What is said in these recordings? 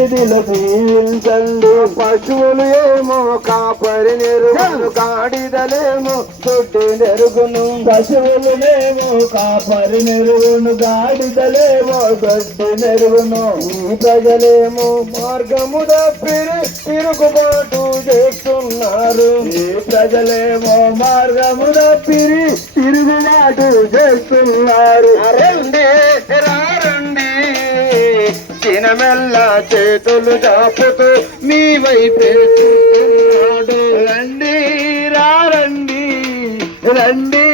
సన్నిధిలో దీవించండి పశువులు ఏమో కాపరి నెరుగును గాడిదలేమో దొడ్డి నెరుగును. పశువులునేమో కాపరి నెరుగును గాడిదలేమో గడ్డి నెరుగును. ఈ ప్రజలేమో మార్గము తప్పిరి తిరుగుబాటు చేస్తున్నారు. ఈ ప్రజలేమో మార్గము తప్పిరి తిరుగుబాటు చేస్తున్నారు. రండి చేతులు చాపుతూ మీ వైపే చూస్తున్నాడు. రండి రండి రండి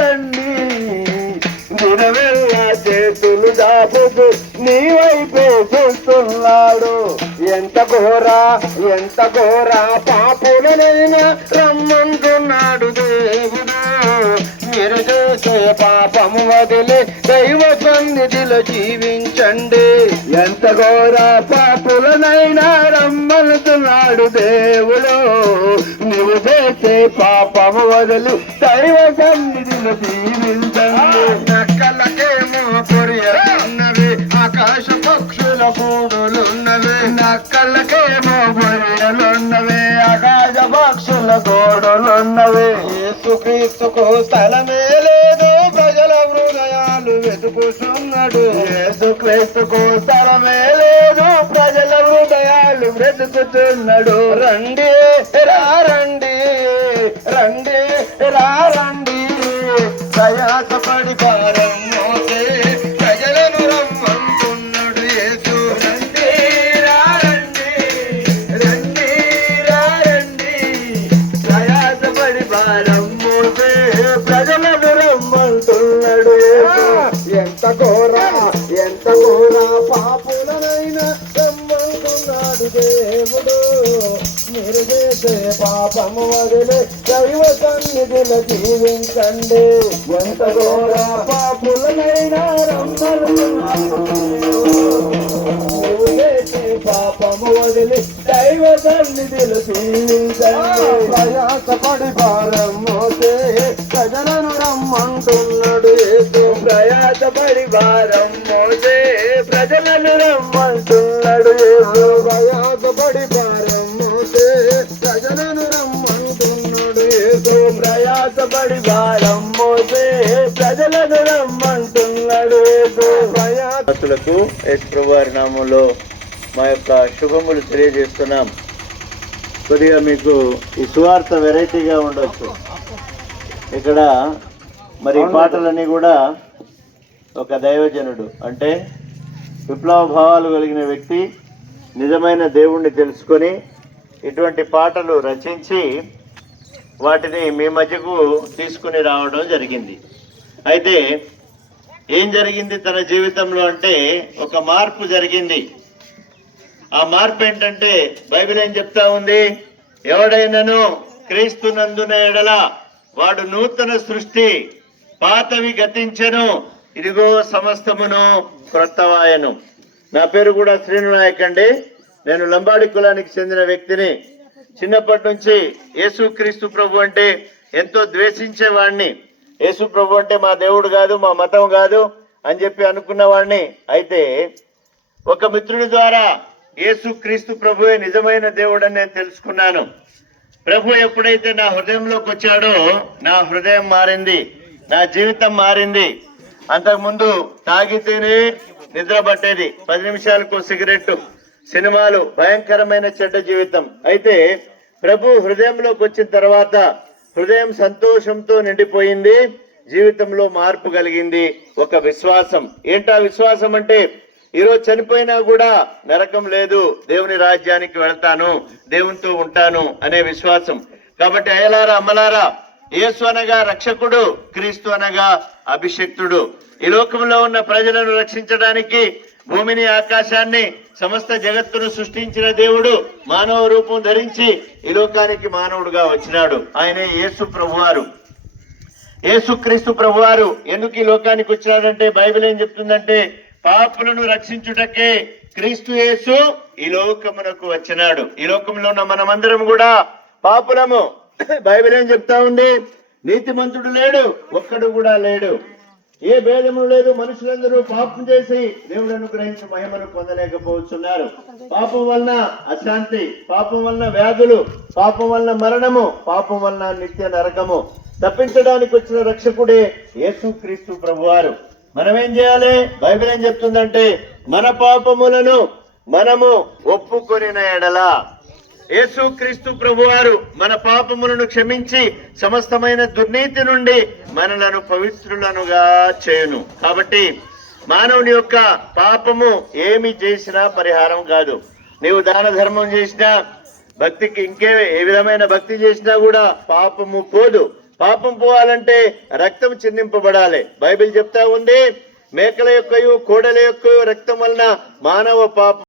రండి. దినవెల్ల చేతులు చాపుతూ నీ వైపే చూస్తున్నాడు. ఎంత ఘోర ఎంత ఘోర పాపులనైనా రమ్మంటున్నాడు దేవుడు. మీరు చేసే పాపము వదిలి దైవ సన్నిధిలో జీవించండి. ఎంత ఘోర పాపులనైనా రమ్మనుతున్నాడు దేవుడు. నువ్వు చేసే పాపము వదిలి దైవ సన్నిధిలో జీవించండి. నక్కలకేమో కొరియలున్నవి ఆకాశ పక్షుల కూడులున్నవి నక్కలకేమో బొరియలున్నవే అన్నవే యేసుక్రీస్తుకు స్థలమే లేదు. ప్రజల హృదయాలు వెతుకుతున్నాడు యేసుక్రీస్తుకు స్థలమే లేదు. ప్రజల హృదయాలు వెతుకుతున్నాడు రండి రా రండి రండి రా రండి. ప్రయాసపడి భారం మోసే పాపులనైనా రమ్మంటున్నాడు దేవుడు. మీరు చేసే పాపము వదిలి దైవ సన్నిధిలో జీవించండి. ఎంత ఘోర పాపులనైనా రమ్మనుతున్నాడు చేసే పాపము వదిలి దైవ సన్నిధిలో జీవించండి. ప్రయాసపడి భారం మోసే ప్రజలను రమ్మంటున్నాడు యేసు. ప్రయాసపడి భారం మోసే భక్తులకు యేసు ప్రభు వారి నామంలో మా యొక్క శుభములు తెలియజేస్తున్నాం. కొద్దిగా మీకు ఈ సువార్త వెరైటీగా ఉండొచ్చు. ఇక్కడ మరి పాటలన్నీ కూడా ఒక దైవజనుడు అంటే విప్లవ భావాలు కలిగిన వ్యక్తి నిజమైన దేవుణ్ణి తెలుసుకొని ఇటువంటి పాటలు రచించి వాటిని మీ మధ్యకు తీసుకుని రావడం జరిగింది. అయితే ఏం జరిగింది తన జీవితంలో అంటే ఒక మార్పు జరిగింది. ఆ మార్పు ఏంటంటే బైబిల్ ఏం చెప్తా ఉంది? ఎవడైనాను క్రీస్తు నందున ఎడల వాడు నూతన సృష్టి పాతవి గతించను. ఇదిగో సమస్తమును క్రొత్తవాయను. నా పేరు కూడా శ్రీనునాయక్ అండి. నేను లంబాడి కులానికి చెందిన వ్యక్తిని. చిన్నప్పటి నుంచి యేసు క్రీస్తు ప్రభు అంటే ఎంతో ద్వేషించేవాడిని యేసు ప్రభు అంటే మా దేవుడు కాదు మా మతం కాదు అని చెప్పి అనుకున్నవాడిని అయితే ఒక మిత్రుడి ద్వారా యేసు క్రీస్తు ప్రభువే నిజమైన దేవుడని నేను తెలుసుకున్నాను. ప్రభు ఎప్పుడైతే నా హృదయంలోకి వచ్చాడో నా హృదయం మారింది నా జీవితం మారింది. అంతకుముందు తాగితేనే నిద్ర పట్టేది పది నిమిషాలకు సిగరెట్ సినిమాలు భయంకరమైన చెడ్డ జీవితం. అయితే ప్రభు హృదయంలోకి వచ్చిన తర్వాత హృదయం సంతోషంతో నిండిపోయింది. జీవితంలో మార్పు కలిగింది. ఒక విశ్వాసం. ఏంటా విశ్వాసం అంటే ఈరోజు చనిపోయినా కూడా నరకం లేదు. దేవుని రాజ్యానికి వెళ్తాను. దేవునితో ఉంటాను అనే విశ్వాసం. కాబట్టి అయ్యలారా అమ్మలారా యేసు అనగా రక్షకుడు క్రీస్తు అనగా అభిషక్తుడు. ఈ లోకంలో ఉన్న ప్రజలను రక్షించడానికి భూమిని ఆకాశాన్ని సమస్త జగత్తును సృష్టించిన దేవుడు మానవ రూపం ధరించి ఈ లోకానికి మానవుడుగా వచ్చినాడు. ఆయనే యేసు ప్రభువారు. యేసుక్రీస్తు ప్రభువారు ఎందుకు ఈ లోకానికి వచ్చినాడంటే బైబిల్ ఏం చెప్తుందంటే పాపులను రక్షించుటకే క్రీస్తు యేసు ఈ లోకమునకు వచ్చినాడు. ఈ లోకంలో ఉన్న మనమందరం కూడా పాపులము. బైబిల్ ఏం చెప్తా ఉంది? నీతిమంతుడు లేడు ఒక్కడు కూడా లేడు. ఏ భేదము లేదు మనుషులందరూ పాపం చేసి దేవుడు అనుగ్రహించి మహిమను పొందలేకపోతున్నారు. పాపం వలన అశాంతి పాపం వలన వ్యాధులు పాపం వలన మరణము పాపం వలన నిత్య నరకము. తప్పించడానికి వచ్చిన రక్షకుడే యేసుక్రీస్తు ప్రభువారు. మనం ఏం చేయాలి? బైబిల్ ఏం చెప్తుందంటే మన పాపములను మనము ఒప్పుకొనిన ఎడల. యేసుక్రీస్తు ప్రభువారు మన పాపములను క్షమించి సమస్తమైన దుర్నీతి నుండి మనలను పవిత్రులనుగా చేయును. కాబట్టి మానవుని యొక్క పాపము ఏమి చేసినా పరిహారం కాదు. నీవు దాన ధర్మం చేసినా భక్తికి ఇంకే ఏ విధమైన భక్తి చేసినా కూడా పాపము పోదు. పాపం పోవాలంటే రక్తం చిందింపబడాలి. బైబిల్ చెప్తా ఉంది మేకల యొక్క కోడల యొక్క రక్తం వలన మానవ పాపం